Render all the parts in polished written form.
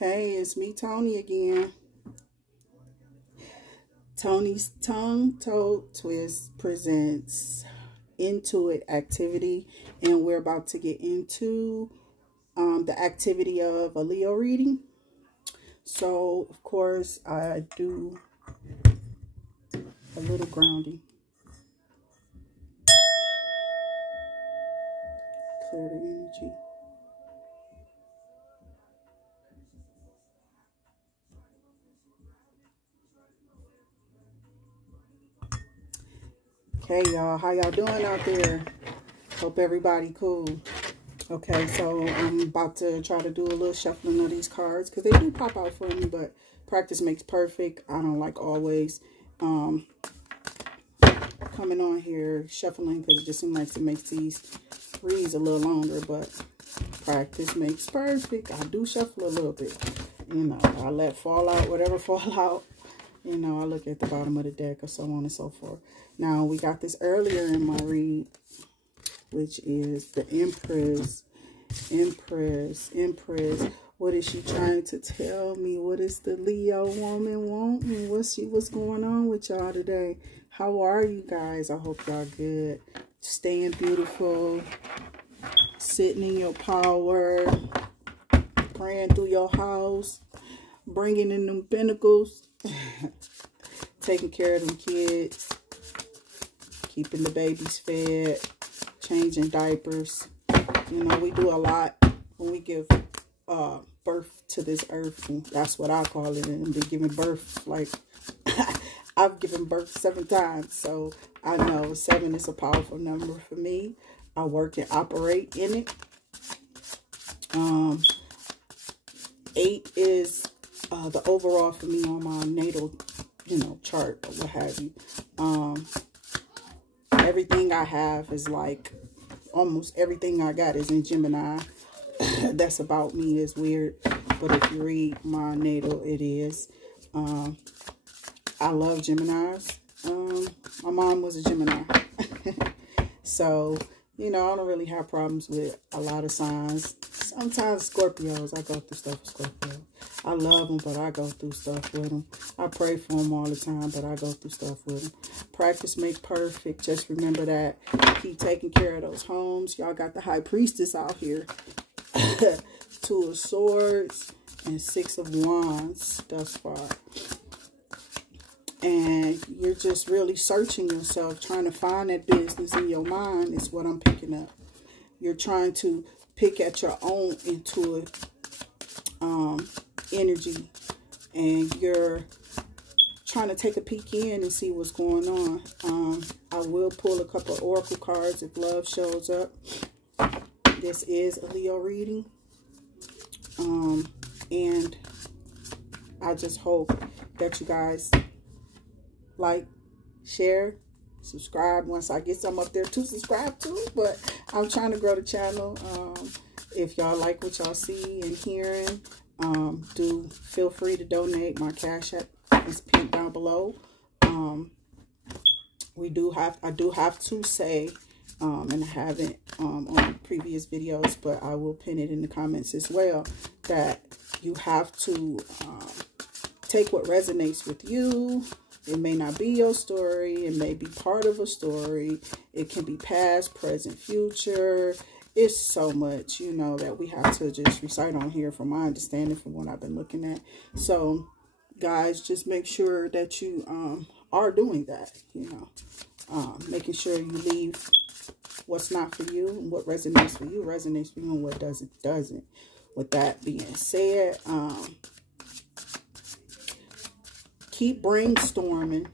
Hey, it's me, Tony, again. Tony's Tongue Toed Twist presents Intuit activity, and we're about to get into the activity of a Leo reading. So, of course, I do a little grounding. Clear the energy. Hey, y'all. How y'all doing out there? Hope everybody cool. Okay, so I'm about to try to do a little shuffling of these cards because they do pop out for me, but practice makes perfect. I don't like always coming on here shuffling because it just seems like it makes these reads a little longer, but practice makes perfect. I do shuffle a little bit. You know, I let fall out whatever fall out. You know, I look at the bottom of the deck or so on and so forth. Now, we got this earlier in my read, which is the Empress. Empress. What is she trying to tell me? What is the Leo woman wanting? What's going on with y'all today? How are you guys? I hope y'all good. Staying beautiful. Sitting in your power. Praying through your house. Bringing in them pinnacles. Taking care of them kids. Keeping the babies fed. Changing diapers. You know, we do a lot when we give birth to this earth. And that's what I call it. And be giving birth, like, I've given birth 7 times. So I know 7 is a powerful number for me. I work and operate in it. 8 is the overall for me on my natal, chart or what have you. Everything I have is like, almost everything I got is in Gemini. That's about me. Is weird, but if you read my natal, it is. I love Geminis. My mom was a Gemini. So, I don't really have problems with a lot of signs. Sometimes Scorpios, I go through stuff with Scorpios. I love them, but I go through stuff with them. I pray for them all the time, but I go through stuff with them. Practice makes perfect. Just remember that. Keep taking care of those homes. Y'all got the High Priestess out here. 2 of Swords and 6 of Wands thus far. And you're just really searching yourself, trying to find that business in your mind is what I'm picking up. You're trying to pick at your own intuitive energy, and you're trying to take a peek in and see what's going on. I will pull a couple of oracle cards if love shows up. This is a Leo reading. And I just hope that you guys like, share, subscribe once I get some up there to subscribe to. But I'm trying to grow the channel. If y'all like what y'all see and hearing, do feel free to donate. My Cash App is pinned down below. I do have to say, and I haven't on previous videos, but I will pin it in the comments as well, that you have to take what resonates with you. It may not be your story. It may be part of a story. It can be past, present, future. It's so much, that we have to just recite on here from my understanding, from what I've been looking at. So, guys, just make sure that you are doing that, making sure you leave what's not for you, and what resonates for you, and what doesn't. With that being said, keep brainstorming.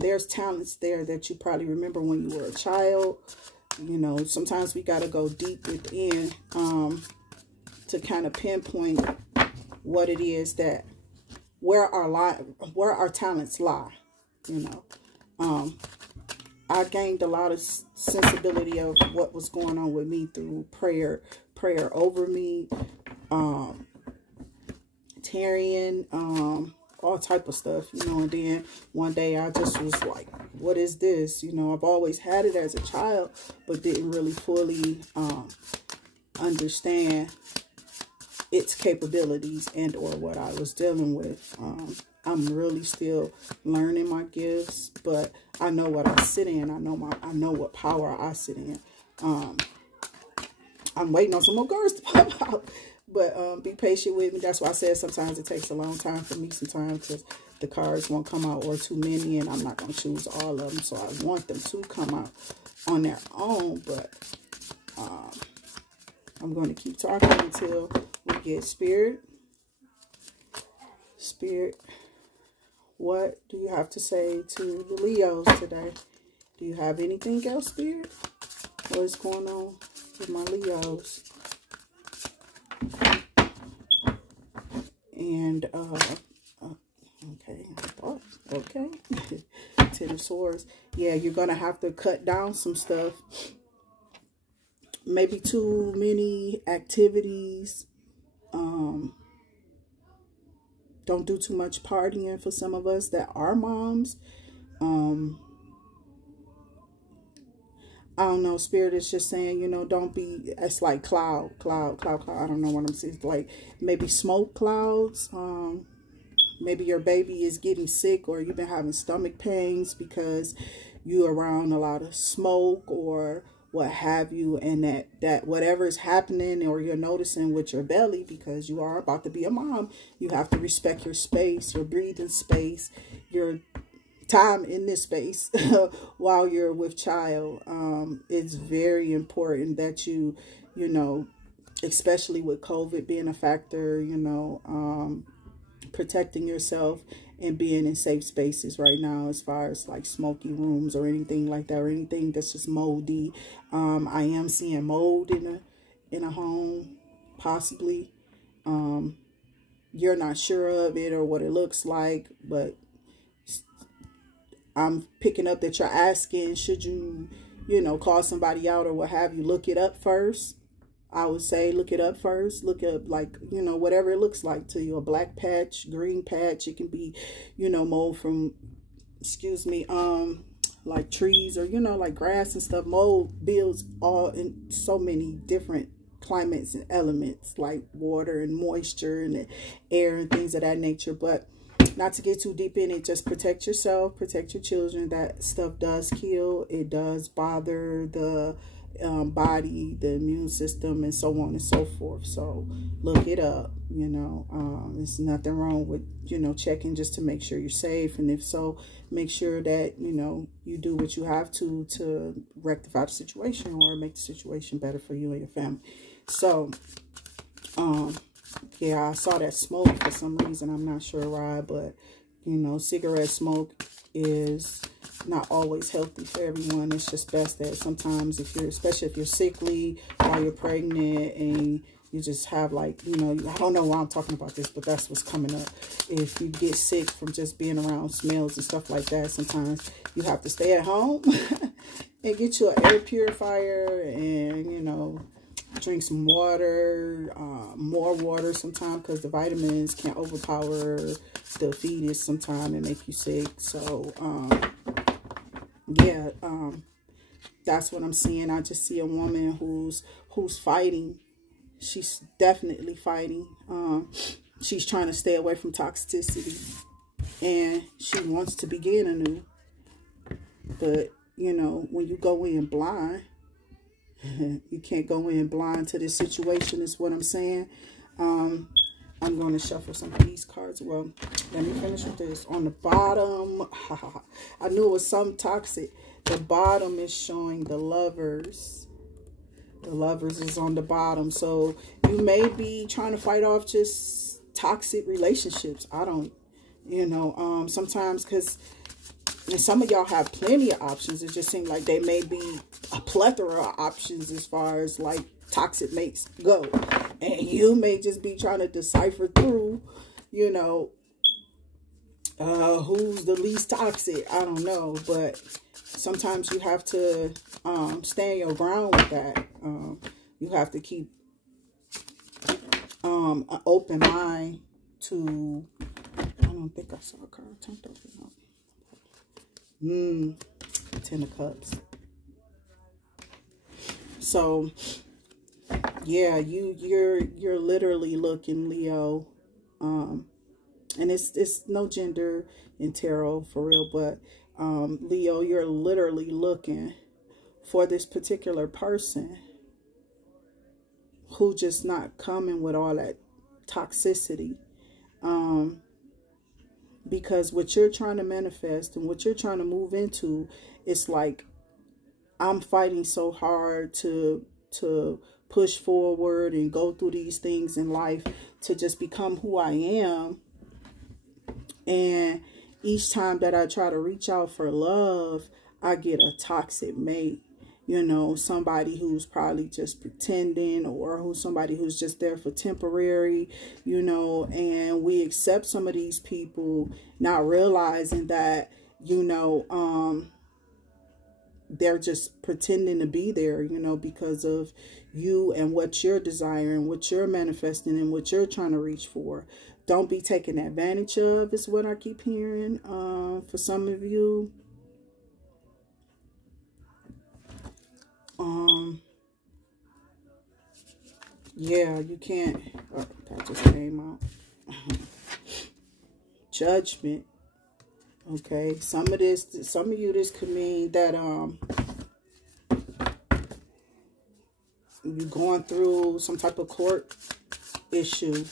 There's talents there that you probably remember when you were a child. Sometimes we got to go deep within to kind of pinpoint what it is that, where our talents lie. I gained a lot of sensibility of what was going on with me through prayer over me, tarrying, all type of stuff, and then one day I just was like, what is this? I've always had it as a child, but didn't really fully understand its capabilities and or what I was dealing with. I'm really still learning my gifts, but I know what I sit in. I know what power I sit in. I'm waiting on some more cards to pop out, but be patient with me. That's why I said sometimes it takes a long time for me sometimes, because the cards won't come out, or too many, and I'm not going to choose all of them. So I want them to come out on their own, but I'm going to keep talking until we get Spirit. Spirit, what do you have to say to the Leos today? Do you have anything else, Spirit? What is going on with my Leos? And, okay. Ten of Swords. Yeah, you're going to have to cut down some stuff. Maybe too many activities. Don't do too much partying for some of us that are moms. I don't know. Spirit is just saying, you know, don't be, it's like cloud. I don't know what I'm saying. It's like maybe smoke clouds. Maybe your baby is getting sick, or you've been having stomach pains because you're around a lot of smoke or what have you, and that whatever is happening or you're noticing with your belly, because you are about to be a mom, you have to respect your space, your breathing space, your time in this space while you're with child. It's very important that you know, especially with COVID being a factor, you know, protecting yourself and being in safe spaces right now, as far as like smoky rooms or anything like that, or anything that's just moldy. I am seeing mold in a home, possibly. You're not sure of it or what it looks like, but I'm picking up that you're asking, should you, you know, call somebody out or what have you. Look it up first. I would say look it up first. Look up, like, you know, whatever it looks like to you. A black patch, green patch. It can be, you know, mold from, like trees, or, you know, like grass and stuff. Mold builds all in so many different climates and elements, like water and moisture and air and things of that nature. But not to get too deep in it, just protect yourself, protect your children. That stuff does kill. It does bother the body, the immune system, and so on and so forth. So look it up. You know, there's nothing wrong with, you know, checking just to make sure you're safe. And if so, make sure that, you know, you do what you have to rectify the situation or make the situation better for you and your family. So, yeah, I saw that smoke for some reason. I'm not sure why, but, you know, cigarette smoke is not always healthy for everyone. It's just best that sometimes, if you're, especially if you're sickly while you're pregnant and you just have, like, you know, I don't know why I'm talking about this, but that's what's coming up. If you get sick from just being around smells and stuff like that, sometimes you have to stay at home and get you an air purifier and, you know, drink some water, more water sometimes, because the vitamins can overpower the fetus sometimes and make you sick. So, yeah, that's what I'm seeing. I just see a woman who's fighting. She's definitely fighting. She's trying to stay away from toxicity, and she wants to begin anew. But, you know, when you go in blind, you can't go in blind to this situation, is what I'm saying. I'm going to shuffle some of these cards. Well, let me finish with this. On the bottom, I knew it was something toxic. The bottom is showing the Lovers. The Lovers is on the bottom. So you may be trying to fight off just toxic relationships. I don't, you know, sometimes, because, and some of y'all have plenty of options. It just seems like they may be a plethora of options as far as like toxic mates go. And you may just be trying to decipher through, you know, who's the least toxic. I don't know. But sometimes you have to stand your ground with that. You have to keep an open mind to, I don't think I saw a card turned over. No. Ten of Cups. So Yeah, you're literally looking, Leo. And it's no gender in tarot for real, but Leo, you're literally looking for this particular person who just not coming with all that toxicity. Because what you're trying to manifest and what you're trying to move into, it's like, I'm fighting so hard to push forward and go through these things in life to just become who I am. And each time that I try to reach out for love, I get a toxic mate. You know, somebody who's probably just pretending, or somebody who's just there for temporary, you know, and we accept some of these people, not realizing that, you know, they're just pretending to be there, you know, because of you and what you're desiring, what you're manifesting, and what you're trying to reach for. Don't be taken advantage of, is what I keep hearing for some of you. Yeah, you can't. Oh, that just came out. Judgment. Okay, some of you, this could mean that you're going through some type of court issue.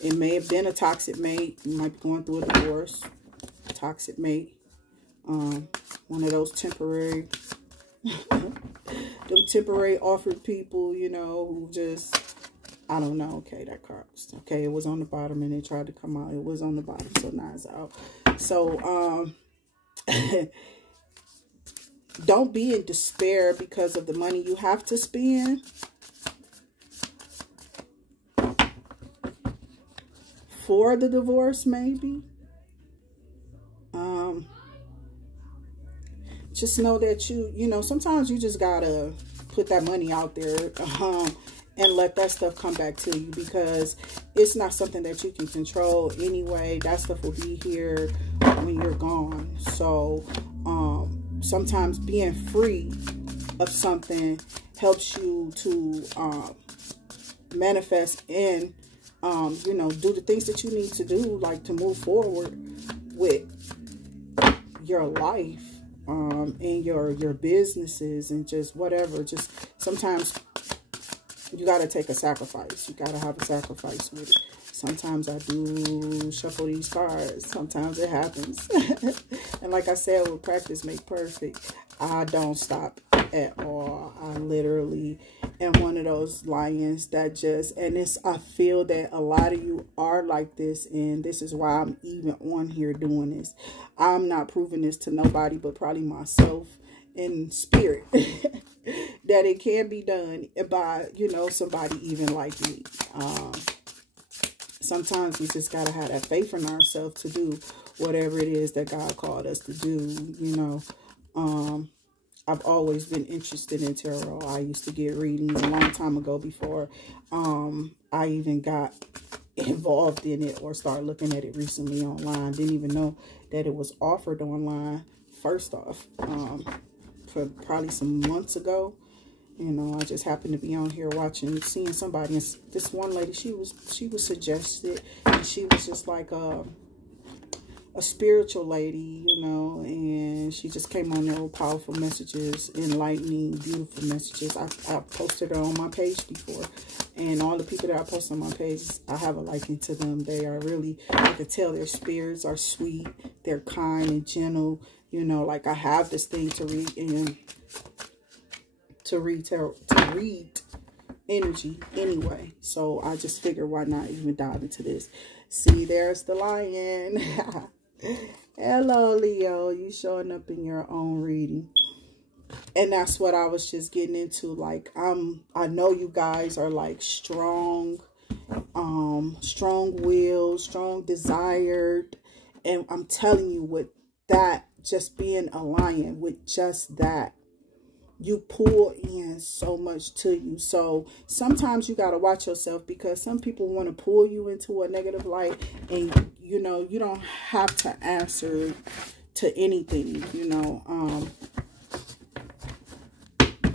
It may have been a toxic mate. You might be going through a divorce. Toxic mate. One of those temporary, them temporary offered people, you know, who just, I don't know. Okay, that card. Okay, it was on the bottom and they tried to come out. It was on the bottom, so now it's out. So, don't be in despair because of the money you have to spend. For the divorce, maybe. Just know that you know, sometimes you just gotta put that money out there and let that stuff come back to you, because it's not something that you can control anyway. That stuff will be here when you're gone. So sometimes being free of something helps you to manifest and you know, do the things that you need to do, like to move forward with your life, and your businesses, and just whatever. Just sometimes you got to take a sacrifice. You got to have a sacrifice with it. Sometimes I do shuffle these cards. Sometimes it happens. And like I said, with practice make perfect. I don't stop at all. I literally am one of those lions that just, and it's, I feel that a lot of you are like this, and this is why I'm even on here doing this. I'm not proving this to nobody but probably myself in spirit that it can be done by, you know, somebody even like me. Sometimes we just gotta have that faith in ourselves to do whatever it is that God called us to do, you know. I've always been interested in tarot. I used to get readings a long time ago before I even got involved in it or started looking at it recently online. Didn't even know that it was offered online, first off, for probably some months ago. You know, I just happened to be on here watching, seeing somebody, and this one lady, she was suggested, and she was just like a spiritual lady, you know, and she just came on there with powerful messages, enlightening, beautiful messages. I posted her on my page before, and all the people that I post on my page, I have a liking to them. They are really, I can tell their spirits are sweet, they're kind and gentle, you know, like I have this thing to read and to read energy anyway. So I just figured, why not even dive into this? See, there's the lion. Hello, Leo. You showing up in your own reading. And that's what I was just getting into. Like, I know you guys are like strong, strong-willed, strong desired. And I'm telling you, with that, just being a lion, with just that, you pull in so much to you. So sometimes you got to watch yourself, because some people want to pull you into a negative light, and you know, you don't have to answer to anything, you know.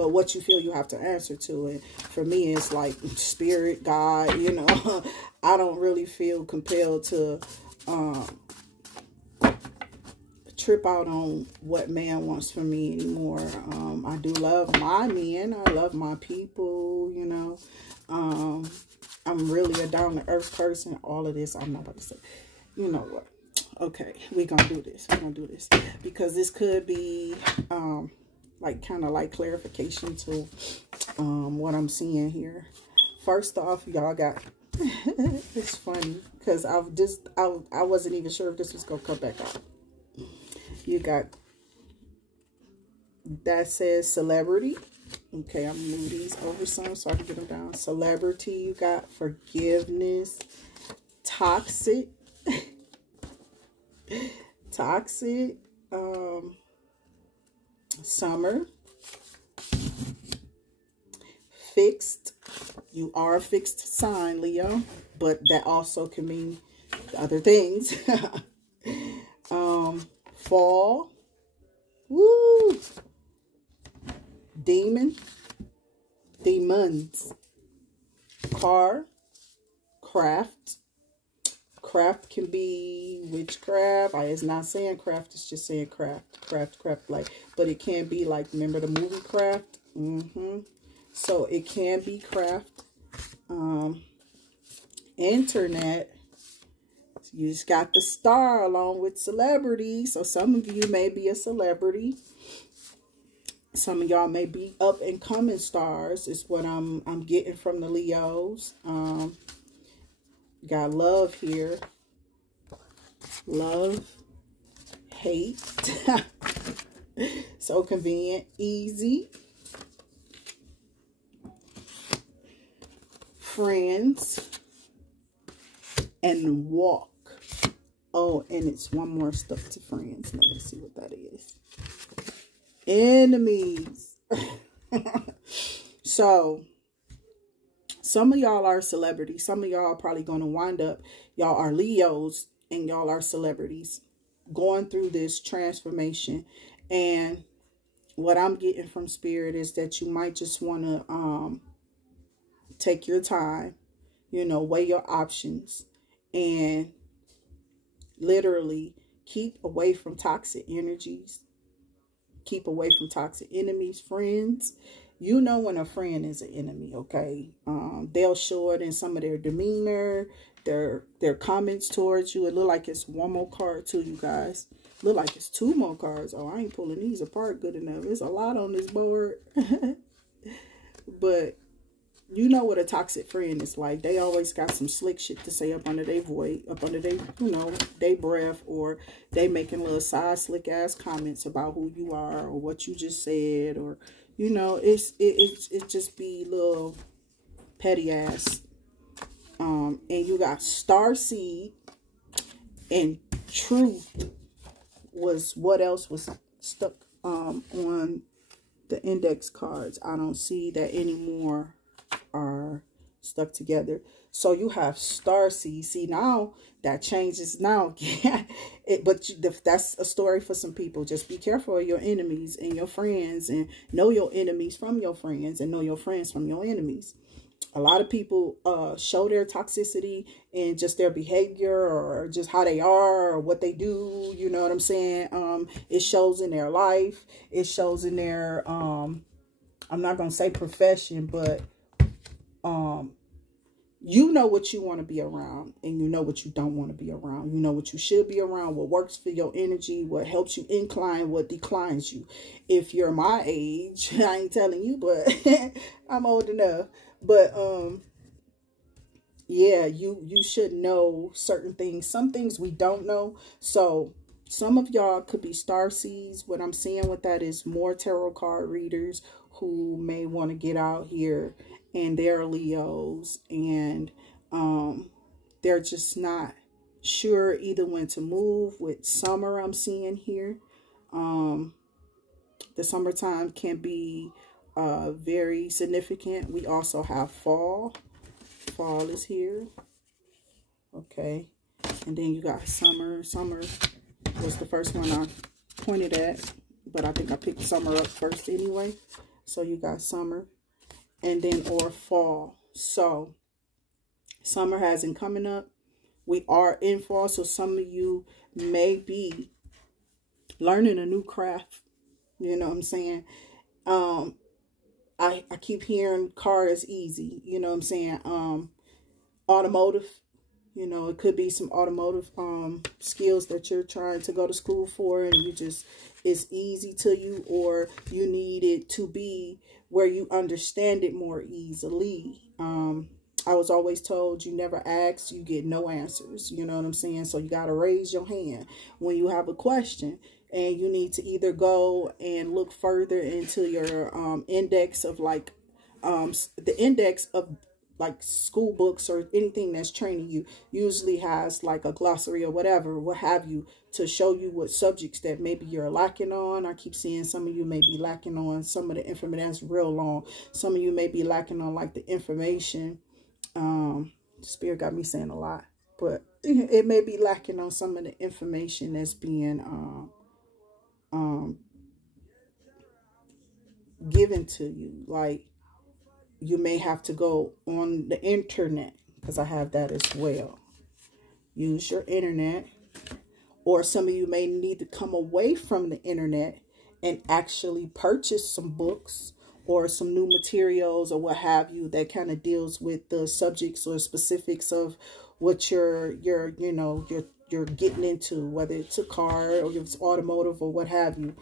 but what you feel you have to answer to. And for me, it's like spirit, God, you know. I don't really feel compelled to trip out on what man wants from me anymore. I do love my men. I love my people, you know. I'm really a down-to-earth person. All of this, I'm not about to say, you know what. Okay, we're going to do this. We're going to do this. Because this could be, like, kind of like clarification to what I'm seeing here. First off, y'all got, it's funny. Because I wasn't even sure if this was going to come back out. You got, that says celebrity. Okay, I'm going to move these over some so I can get them down. Celebrity, you got forgiveness, toxic, toxic, summer, fixed. You are a fixed sign, Leo, but that also can mean other things. Fall, woo, demon, demons, car, craft. Craft can be witchcraft. It's not saying craft, it's just saying craft, like, but it can be like, remember the movie Craft? So it can be craft. Internet. You just got the star along with celebrity. So some of you may be a celebrity. Some of y'all may be up and coming stars. Is what I'm getting from the Leos. Got love here. Love, hate. So convenient, easy. Friends and walk. Oh, and it's one more stuff to friends. Let me see what that is. Enemies. So, some of y'all are celebrities. Some of y'all are probably going to wind up, y'all are Leos and y'all are celebrities going through this transformation. And what I'm getting from Spirit is that you might just want to take your time, you know, weigh your options, and literally keep away from toxic energies. Keep away from toxic enemies, friends. You know when a friend is an enemy, okay? They'll show it in some of their demeanor, their comments towards you. It look like it's one more card too, you guys. Look like it's two more cards. Oh, I ain't pulling these apart good enough. There's a lot on this board. But you know what a toxic friend is like. They always got some slick shit to say up under their voice, up under their, you know, their breath, or they making little side slick ass comments about who you are or what you just said, or, you know, it just be little petty ass. And you got Starseed and Truth was what else was stuck on the index cards. I don't see that anymore are stuck together. So you have Starseed. See, now that changes now. But that's a story for some people. Just be careful of your enemies and your friends, and know your enemies from your friends, and know your friends from your enemies. A lot of people show their toxicity in just their behavior, or just how they are, or what they do. You know what I'm saying? It shows in their life. It shows in their, I'm not going to say profession, but you know what you want to be around, and you know what you don't want to be around. You know what you should be around, what works for your energy, what helps you incline, what declines you. If you're my age, I ain't telling you, but I'm old enough. But yeah, you should know certain things. Some things we don't know. So some of y'all could be starseeds. What I'm seeing with that is more tarot card readers who may want to get out here, and they're Leos, and they're just not sure either when to move. With summer, I'm seeing here, the summertime can be very significant. We also have fall. Fall is here. Okay, and then you got summer. Summer was the first one I pointed at, but I think I picked summer up first anyway. So you got summer and then or fall. So summer hasn't coming up. We are in fall. So some of you may be learning a new craft. You know what I'm saying? I keep hearing car is easy. You know what I'm saying? Automotive. You know, it could be some automotive skills that you're trying to go to school for, and you just, it's easy to you, or you need it to be where you understand it more easily. I was always told you never ask, you get no answers. You know what I'm saying? So you got to raise your hand when you have a question, and you need to either go and look further into your index of like the index of like school books or anything that's training you usually has like a glossary or whatever, what have you, to show you what subjects that maybe you're lacking on. I keep seeing some of you may be lacking on some of the information that's real long. Some of you may be lacking on like the information. Spirit got me saying a lot, but it may be lacking on some of the information that's being given to you. Like, you may have to go on the internet, because I have that as well. Use your internet. Or some of you may need to come away from the internet and actually purchase some books or some new materials or what have you that kind of deals with the subjects or specifics of what you're getting into, whether it's a car or it's automotive or what have you.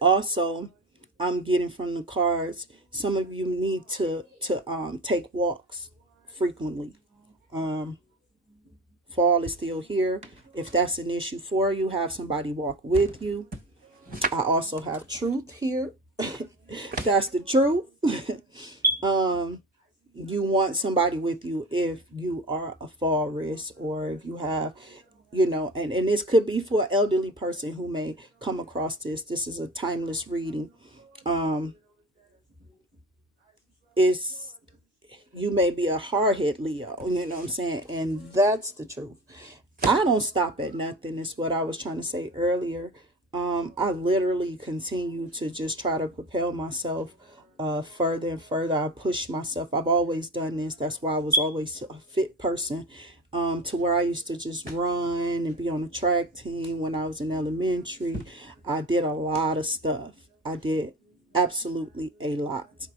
Also, I'm getting from the cards, some of you need to take walks frequently. Fall is still here. If that's an issue for you, have somebody walk with you. I also have truth here. That's the truth. You want somebody with you if you are a fall risk, or if you have, you know, and this could be for an elderly person who may come across this. This is a timeless reading. You may be a hard-head Leo, you know what I'm saying? And that's the truth. I don't stop at nothing, is what I was trying to say earlier. I literally continue to just try to propel myself further and further. I push myself. I've always done this. That's why I was always a fit person, to where I used to just run and be on a track team when I was in elementary. I did a lot of stuff. I did absolutely a lot.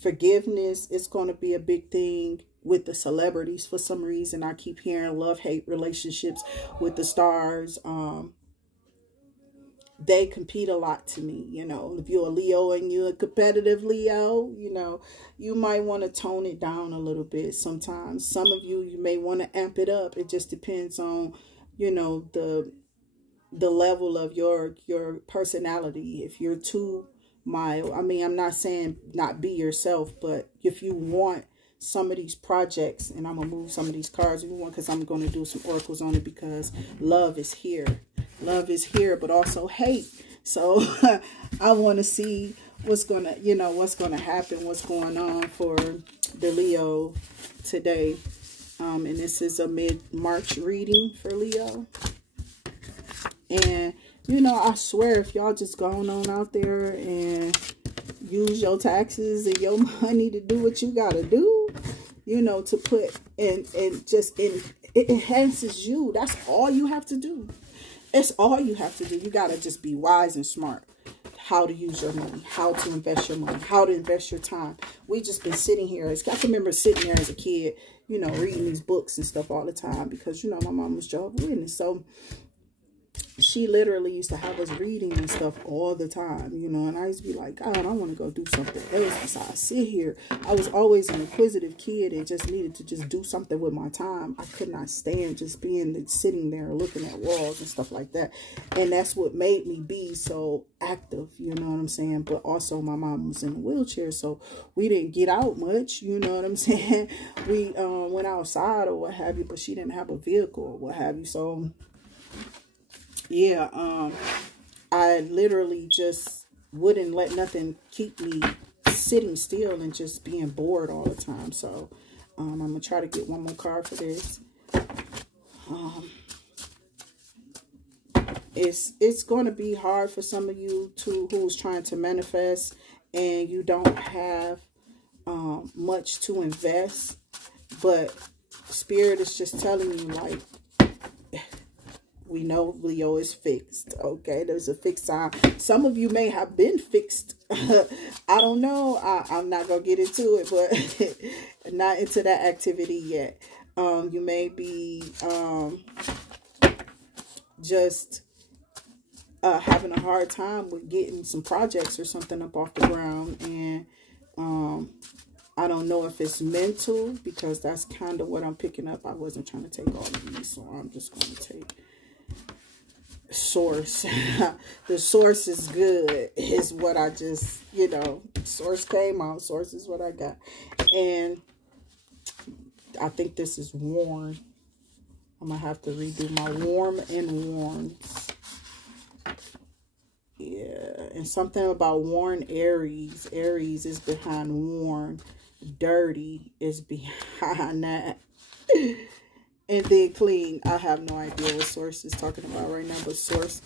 Forgiveness is going to be a big thing with the celebrities. For some reason, I keep hearing love-hate relationships with the stars. They compete a lot to me. You know, if you're a Leo and you're a competitive Leo, you know, you might want to tone it down a little bit sometimes. Some of you may want to amp it up. It just depends on, you know, the level of your personality. If you're too mild, I mean, I'm not saying not be yourself, but if you want some of these projects, and I'm gonna move some of these cards if you want, because I'm going to do some oracles on it, because love is here. Love is here, but also hate. So I want to see what's gonna, you know, what's gonna happen, what's going on for the Leo today. And this is a mid-March reading for Leo. And you know, I swear, if y'all just going on out there and use your taxes and your money to do what you got to do, you know, to put and just it enhances you. That's all you have to do. It's all you have to do. You got to just be wise and smart. How to use your money, how to invest your money, how to invest your time. We just been sitting here. I can remember sitting there as a kid, you know, reading these books and stuff all the time, because, you know, my mom was Jehovah's Witness. So she literally used to have us reading and stuff all the time, you know, and I used to be like, God, I want to go do something else besides sit here. I was always an inquisitive kid and just needed to just do something with my time. I could not stand just sitting there looking at walls and stuff like that. And that's what made me be so active, you know what I'm saying? But also my mom was in a wheelchair, so we didn't get out much, you know what I'm saying? We went outside or what have you, but she didn't have a vehicle or what have you. So yeah, I literally just wouldn't let nothing keep me sitting still and just being bored all the time. So I'm going to try to get one more card for this. it's going to be hard for some of you who's trying to manifest and you don't have much to invest, but Spirit is just telling you, like, we know Leo is fixed. Okay, there's a fixed sign. Some of you may have been fixed. I don't know. I'm not gonna get into it, but not into that activity yet. You may be just having a hard time with getting some projects or something up off the ground, and I don't know if it's mental, because that's kind of what I'm picking up. I wasn't trying to take all of these, so I'm just going to take source. The source is good, is what I just, you know, source came out. Source is what I got. And I think this is worn. I'm going to have to redo my warm and worns. Yeah, and something about worn. Aries. Aries is behind worn. Dirty is behind that. And then clean. I have no idea what source is talking about right now, but source,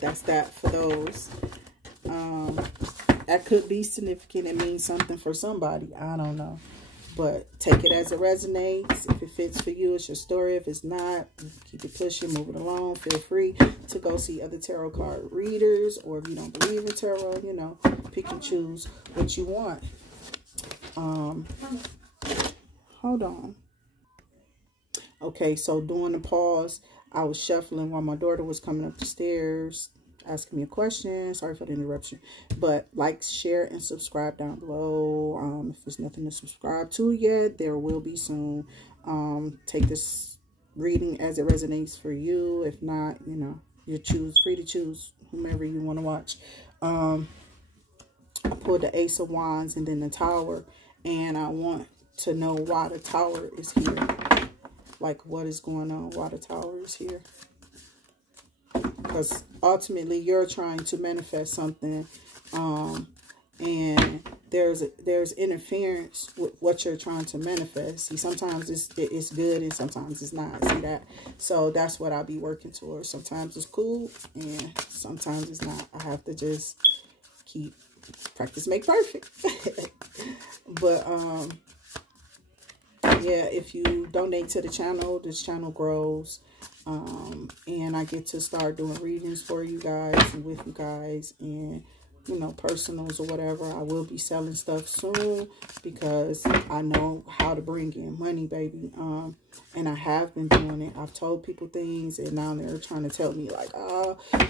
that's that for those. That could be significant. It means something for somebody. I don't know. But take it as it resonates. If it fits for you, it's your story. If it's not, keep it pushing, move it along. Feel free to go see other tarot card readers. Or if you don't believe in tarot, you know, pick and choose what you want. Hold on. Okay, so during the pause, I was shuffling while my daughter was coming up the stairs, asking me a question. Sorry for the interruption. But like, share, and subscribe down below. If there's nothing to subscribe to yet, there will be soon. Take this reading as it resonates for you. If not, you know, you're free to choose whomever you want to watch. I pulled the Ace of Wands and then the Tower. And I want to know why the Tower is here. Like, what is going on? Why the Tower is here? Because ultimately, you're trying to manifest something, and there's interference with what you're trying to manifest. See, sometimes it's good and sometimes it's not. See that? So that's what I'll be working towards. Sometimes it's cool and sometimes it's not. I have to just keep practice make perfect. But yeah, if you donate to the channel, this channel grows, and I get to start doing readings for you guys and with you guys, and you know, personals or whatever. I will be selling stuff soon because I know how to bring in money, baby. And I have been doing it. I've told people things, and now they're trying to tell me, like,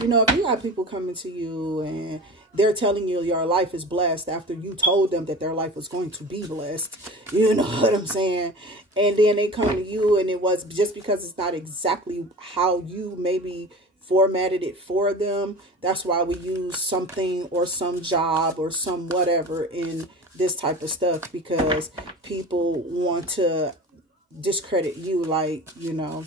you know, if you got people coming to you and they're telling you your life is blessed after you told them that their life was going to be blessed, you know what I'm saying? And then they come to you, and it was just because it's not exactly how you maybe formatted it for them. That's why we use something or some job or some whatever in this type of stuff, because people want to discredit you. Like, you know,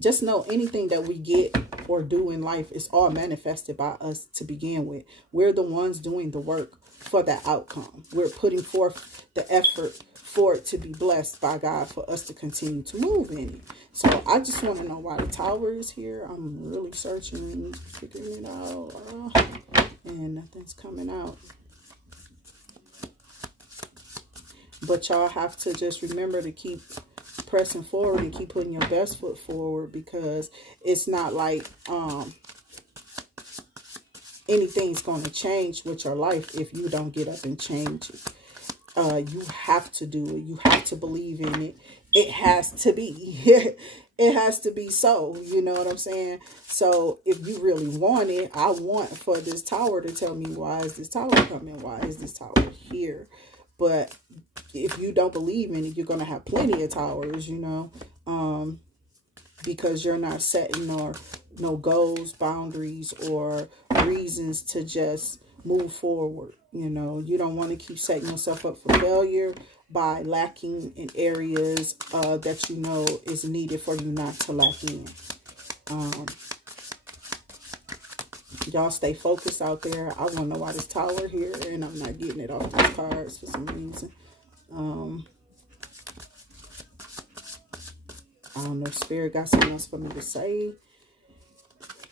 just know anything that we get or do in life is all manifested by us to begin with. We're the ones doing the work for that outcome. We're putting forth the effort for it to be blessed by God, for us to continue to move in it. So I just want to know why the Tower is here. I'm really searching, figuring it out, and nothing's coming out. But y'all have to just remember to keep pressing forward and keep putting your best foot forward, because it's not like anything's going to change with your life if you don't get up and change it. You have to do it. You have to believe in it. It has to be. It has to be so. You know what I'm saying? So if you really want it, I want for this Tower to tell me, why is this Tower coming? Why is this Tower here? But if you don't believe in it, you're going to have plenty of towers, you know, because you're not setting no goals, boundaries, or reasons to just move forward. You know, you don't want to keep setting yourself up for failure by lacking in areas that you know is needed for you not to lack in. Y'all stay focused out there. I want to know why this Tower here, and I'm not getting it off these cards for some reason. I don't know if Spirit got something else for me to say.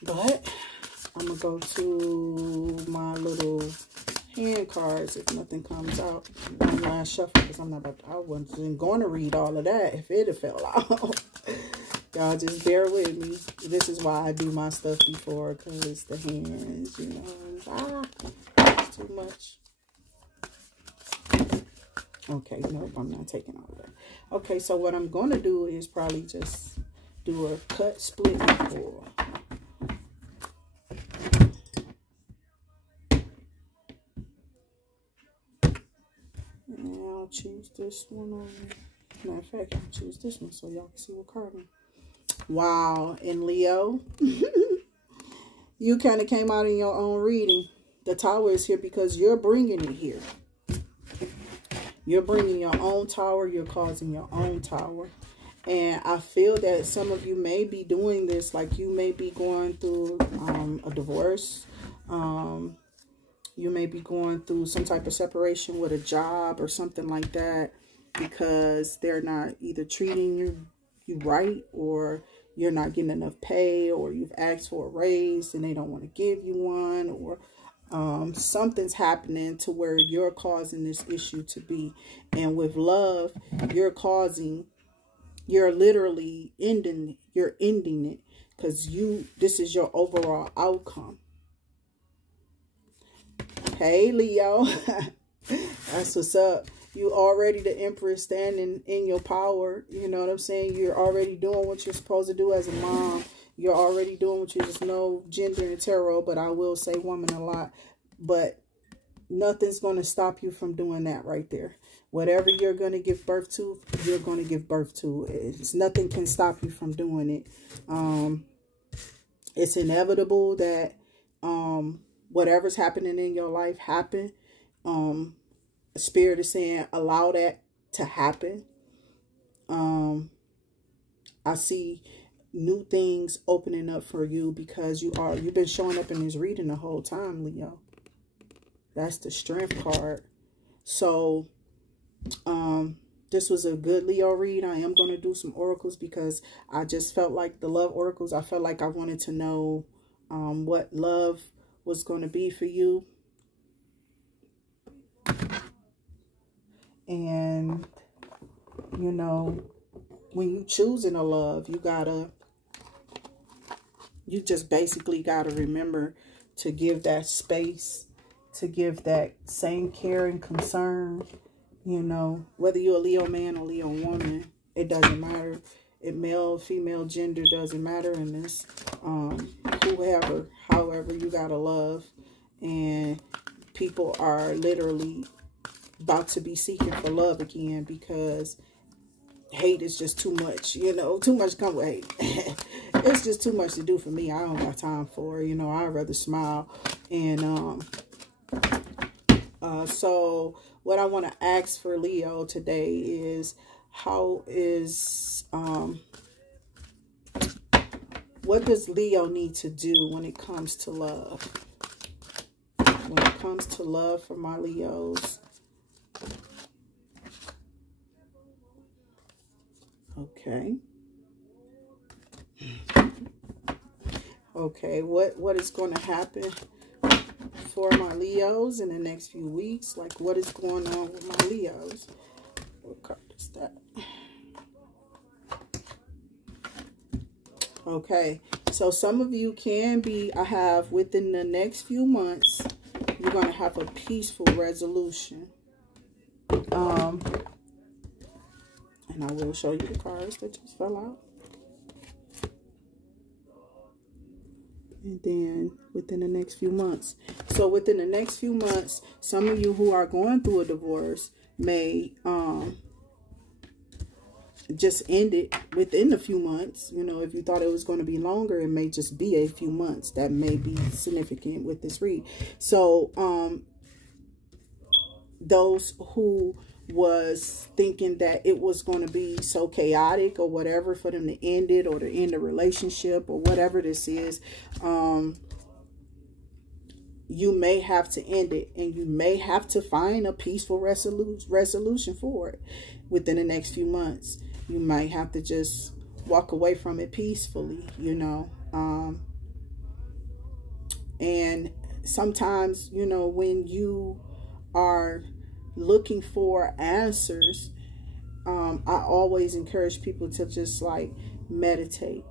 But I'm going to go to my little hand cards if nothing comes out. One last shuffle, because I wasn't going to read all of that if it had fell out. Y'all just bear with me. This is why I do my stuff before, because the hands, you know, it's too much. Okay, nope, I'm not taking all of that. Okay, so what I'm going to do is probably just do a cut, split, and pull. And I'll choose this one on. Matter of fact, I'll choose this one so y'all can see what card I'm. Wow, and Leo, you kind of came out in your own reading. The Tower is here because you're bringing it here. You're bringing your own tower. You're causing your own tower. And I feel that some of you may be doing this, like you may be going through a divorce. You may be going through some type of separation with a job or something like that, because they're not either treating you right, or you're not getting enough pay, or you've asked for a raise and they don't want to give you one, or something's happening to where you're causing this issue to be. And with love, you're literally ending it, because this is your overall outcome. Hey, Leo. That's what's up. You already the Empress, standing in your power. You know what I'm saying? You're already doing what you're supposed to do as a mom. You're already doing what you just know, gender and tarot, but I will say woman a lot. But nothing's going to stop you from doing that right there. Whatever you're going to give birth to, you're going to give birth to. Nothing can stop you from doing it. It's inevitable that whatever's happening in your life happen. Spirit is saying allow that to happen. I see new things opening up for you, because you've been showing up in this reading the whole time, Leo. That's the Strength card. So this was a good Leo read. I am going to do some oracles, because I just felt like the love oracles, I felt like I wanted to know what love was going to be for you. And, you know, when you choosing a love, you just basically got to remember to give that space, to give that same care and concern, you know, whether you're a Leo man or Leo woman, it doesn't matter. Male, female, gender doesn't matter in this. However, you got to love. And people are literally about to be seeking for love again, because hate is just too much, you know, too much come with hate. It's just too much to do for me. I don't got time for it, you know. I'd rather smile. And so what I want to ask for Leo today is, what does Leo need to do when it comes to love? When it comes to love for my Leos. Okay. Okay, what is going to happen for my Leos in the next few weeks? Like, what is going on with my Leos? What card is that? Okay, so some of you can be, within the next few months, you're going to have a peaceful resolution. And I will show you the cards that just fell out. And then within the next few months. So within the next few months, some of you who are going through a divorce may just end it within a few months. You know, if you thought it was going to be longer, it may just be a few months. That may be significant with this read. So those who was thinking that it was going to be so chaotic or whatever for them to end it, or to end a relationship, or whatever this is, you may have to end it, and you may have to find a peaceful resolution for it within the next few months. You might have to just walk away from it peacefully, you know. And sometimes, you know, when you are looking for answers, I always encourage people to just like meditate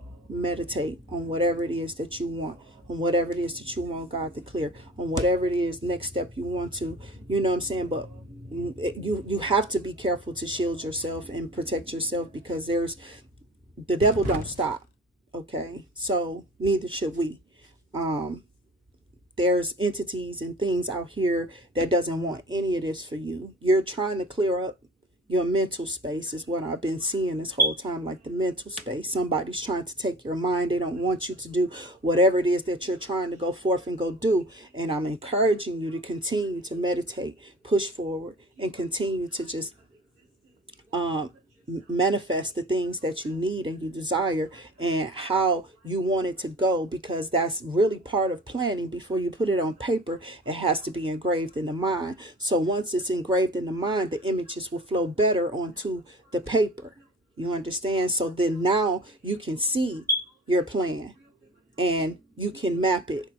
on whatever it is that you want, on whatever it is that you want God to clear, on whatever it is next step you want to, you know what I'm saying? But you have to be careful to shield yourself and protect yourself, because the devil don't stop. Okay, so neither should we. There's entities and things out here that doesn't want any of this for you. You're trying to clear up your mental space is what I've been seeing this whole time, like the mental space. Somebody's trying to take your mind. They don't want you to do whatever it is that you're trying to go forth and go do. And I'm encouraging you to continue to meditate, push forward, and continue to just manifest the things that you need and you desire and how you want it to go, because that's really part of planning. Before you put it on paper, it has to be engraved in the mind. So once it's engraved in the mind, the images will flow better onto the paper. You understand? So then now you can see your plan and you can map it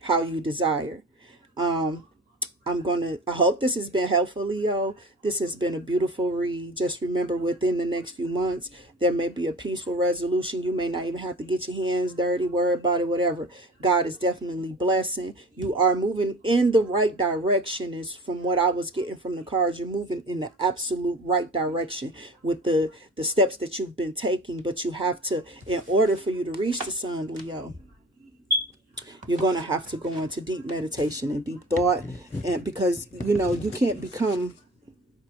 how you desire. I hope this has been helpful, Leo. This has been a beautiful read. Just remember, within the next few months, there may be a peaceful resolution. You may not even have to get your hands dirty, worry about it, whatever. God is definitely blessing. You are moving in the right direction, is from what I was getting from the cards. You're moving in the absolute right direction with the steps that you've been taking. But you have to, in order for you to reach the sun, Leo, you're going to have to go into deep meditation and deep thought. And because, you know, you can't become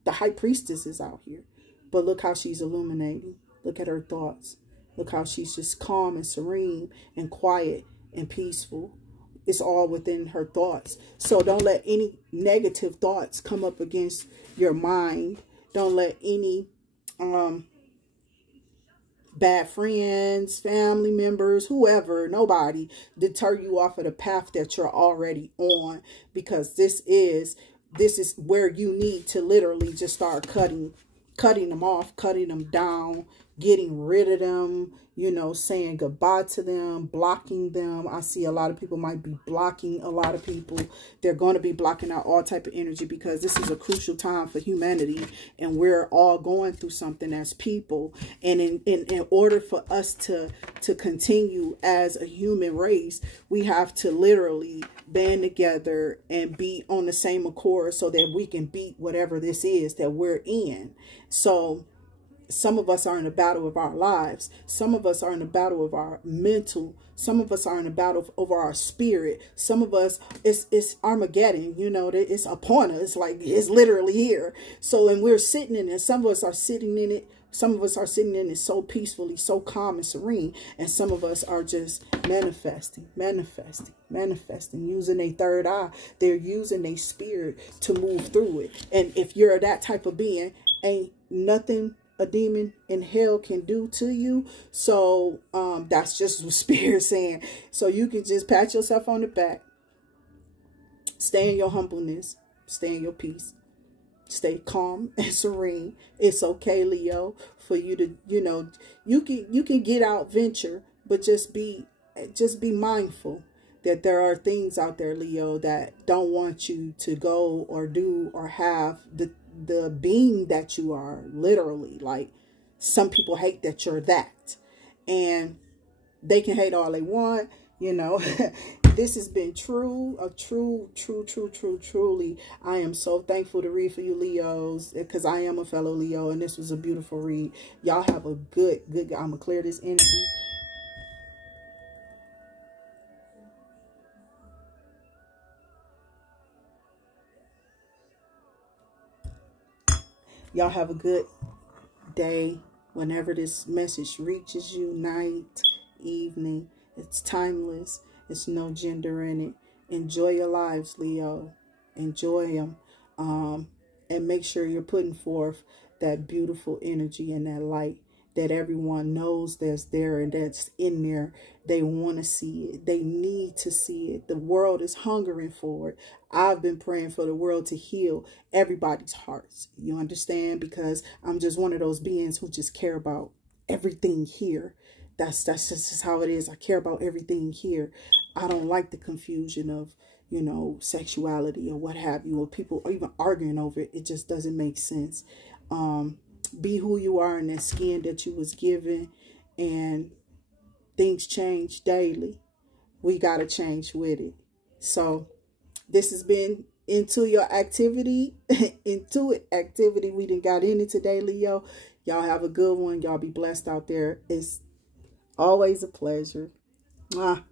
the high priestess is out here. But look how she's illuminating. Look at her thoughts. Look how she's just calm and serene and quiet and peaceful. It's all within her thoughts. So don't let any negative thoughts come up against your mind. Don't let any bad friends, family members, whoever, nobody deter you off of the path that you're already on, because this is where you need to literally just start cutting them off, cutting them down, getting rid of them, you know, saying goodbye to them, blocking them. I see a lot of people might be blocking a lot of people. They're going to be blocking out all type of energy, because this is a crucial time for humanity, and we're all going through something as people. And in order for us to continue as a human race, we have to literally band together and be on the same accord so that we can beat whatever this is that we're in. So some of us are in a battle of our lives. Some of us are in a battle of our mental. Some of us are in a battle over our spirit. Some of us, it's Armageddon, you know, it's upon us. Like, it's literally here. So, and we're sitting in it. Some of us are sitting in it. Some of us are sitting in it so peacefully, so calm and serene. And some of us are just manifesting, using a third eye. They're using a spirit to move through it. And if you're that type of being, ain't nothing a demon in hell can do to you. So that's just what Spirit's saying. So you can just pat yourself on the back, stay in your humbleness, stay in your peace, stay calm and serene. It's okay, Leo, for you to, you know, you can get out, venture, but just be mindful that there are things out there, Leo, that don't want you to go or do or have the being that you are. Literally, like, some people hate that you're that, and they can hate all they want, you know. This has been truly. I am so thankful to read for you, Leos, because I am a fellow Leo, and this was a beautiful read. Y'all have a good I'm gonna clear this energy. Y'all have a good day whenever this message reaches you, night, evening. It's timeless. It's no gender in it. Enjoy your lives, Leo. Enjoy them. And make sure you're putting forth that beautiful energy and that light that everyone knows that's there and that's in there. They want to see it. They need to see it. The world is hungering for it. I've been praying for the world to heal everybody's hearts. You understand? Because I'm just one of those beings who just care about everything here. That's just how it is. I care about everything here. I don't like the confusion of, you know, sexuality or what have you, or people are even arguing over it. It just doesn't make sense. Be who you are in that skin that you was given, and things change daily. We got to change with it. So this has been Into Your Activity. Into It activity. We done got in it today, Leo. Y'all have a good one. Y'all be blessed out there. It's always a pleasure. Mwah.